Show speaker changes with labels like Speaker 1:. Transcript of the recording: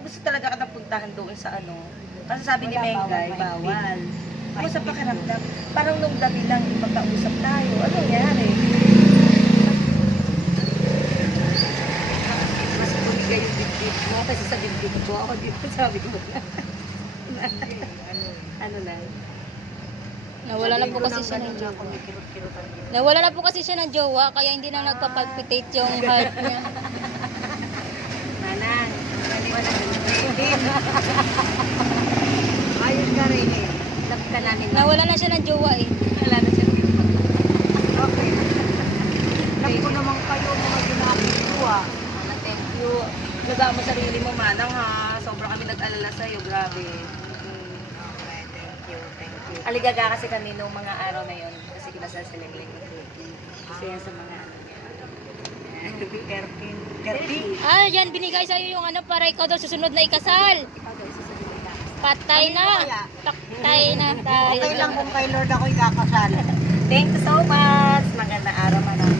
Speaker 1: gusto talaga ka puntahan doon sa ano. Kasi sabi ni Mengay, bawal. Ako sa pakiramdam, parang nung gabi lang magkausap tayo. Ano nangyari?
Speaker 2: Mas bumigay yung dibdib mo kasi sa dibdib ko. Ako dito sabi ko. Ano na?
Speaker 3: Nawala na po kasi siya ng jowa. Nawala na po kasi siya ng jowa, kaya hindi na nagpapalpitate yung heart niya.
Speaker 2: Manang, wala din. Ayos ka rin eh. Love ka namin.
Speaker 3: Nawala na siya ng jowa eh.
Speaker 2: Wala na siya. Okay. Love ko naman kayo mga ginagawa.
Speaker 1: Thank you. Laga mo sarili mo, Manang ha. Sobrang kami nag-alala sa'yo, grabe.
Speaker 2: Okay, thank you.
Speaker 1: Aligaga kasi kami nung mga araw na yun. Kasi kinasal sa Lengling.
Speaker 2: Kasi yan sa mga
Speaker 1: Kerpin.
Speaker 3: Ah, yan, binigay sa'yo yung ano para ikaw daw susunod na ikasal. Patay na. Patay na tayo.
Speaker 2: Okay lang kung kay Lord ako ikakasal.
Speaker 1: Thank you so much. Magandang araw, Manang.